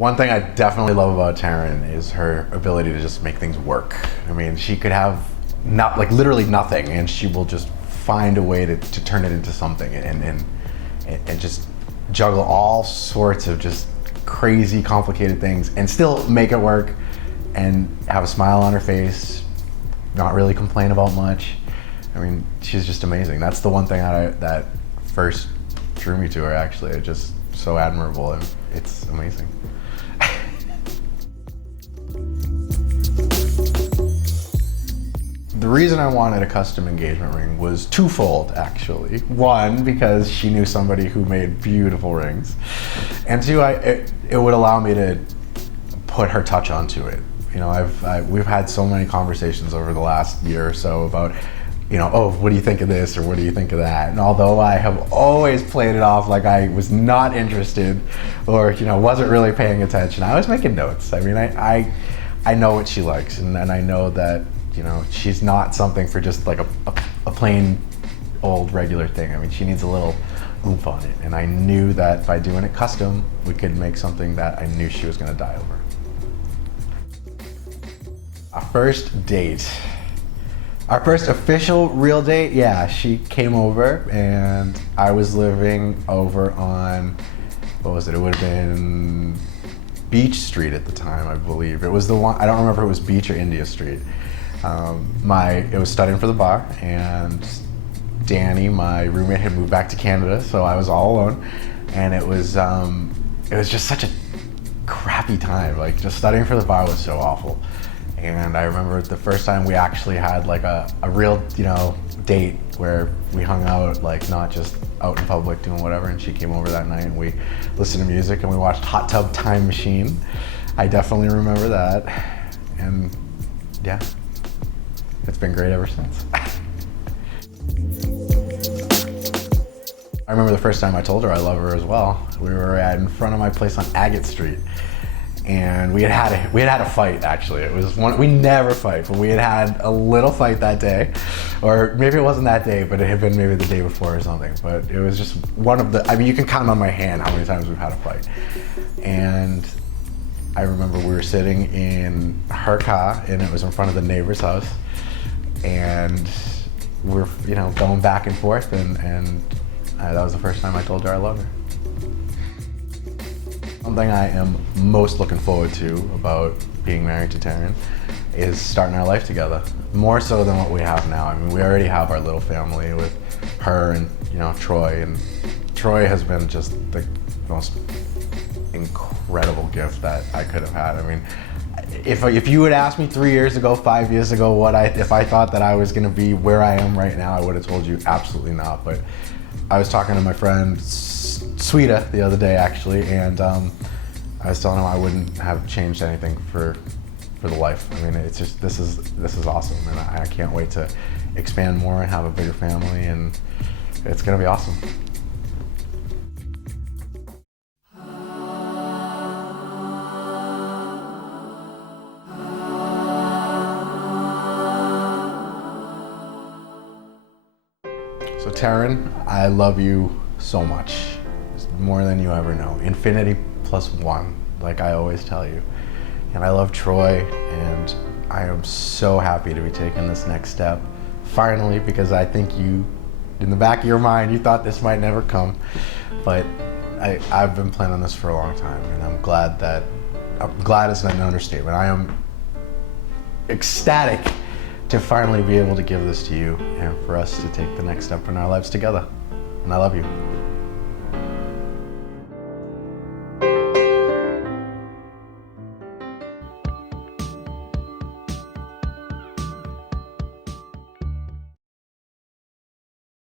One thing I definitely love about Teryn is her ability to just make things work. I mean, she could have literally nothing, and she will just find a way to turn it into something and just juggle all sorts of just crazy, complicated things and still make it work and have a smile on her face, not really complain about much. I mean, she's just amazing. That's the one thing that first drew me to her, actually. It's just so admirable, and it's amazing. The reason I wanted a custom engagement ring was twofold, actually. One, because she knew somebody who made beautiful rings. And two, it would allow me to put her touch onto it. You know, we've had so many conversations over the last year or so about, you know, oh, what do you think of this, or what do you think of that? And although I have always played it off like I was not interested or, you know, wasn't really paying attention, I was making notes. I mean, I know what she likes, and I know that, you know, she's not something for just like a plain old regular thing. I mean, she needs a little oomph on it. And I knew that by doing it custom, we could make something that I knew she was gonna die over. Our first date. Our first official real date, yeah, she came over and I was living over on, what was it? It would have been Beach Street at the time, I believe. It was the one, I don't remember if it was Beach or India Street. It was studying for the bar, and Danny, my roommate, had moved back to Canada, so I was all alone, and it was just such a crappy time. Like, just studying for the bar was so awful. And I remember the first time we actually had like a real, you know, date where we hung out, like not just out in public doing whatever, and she came over that night and we listened to music and we watched Hot Tub Time Machine. I definitely remember that. And yeah, it's been great ever since. I remember the first time I told her I love her as well. We were in front of my place on Agate Street. And we had a fight, actually. It was we never fight, but we had a little fight that day. Or maybe it wasn't that day, but it had been maybe the day before or something. But it was just one of the, I mean, you can count on my hand how many times we've had a fight. And I remember we were sitting in her car, and it was in front of the neighbor's house. And we're, you know, going back and forth, and that was the first time I told her I loved her. Something I am most looking forward to about being married to Teryn is starting our life together. More so than what we have now. I mean, we already have our little family with her and, you know, Troy. And Troy has been just the most incredible gift that I could have had. I mean, if you had asked me 3 years ago, 5 years ago, if I thought that I was going to be where I am right now, I would have told you absolutely not. But I was talking to my friend Sweeta the other day, actually, and I was telling him I wouldn't have changed anything for the life. I mean, it's just, this is awesome, and I can't wait to expand more and have a bigger family, and it's gonna be awesome. So Teryn, I love you so much. More than you ever know. Infinity plus one, like I always tell you. And I love Troy, and I am so happy to be taking this next step, finally, because I think you, in the back of your mind, you thought this might never come. But I've been planning this for a long time, and I'm glad is an understatement. I am ecstatic to finally be able to give this to you and for us to take the next step in our lives together. And I love you.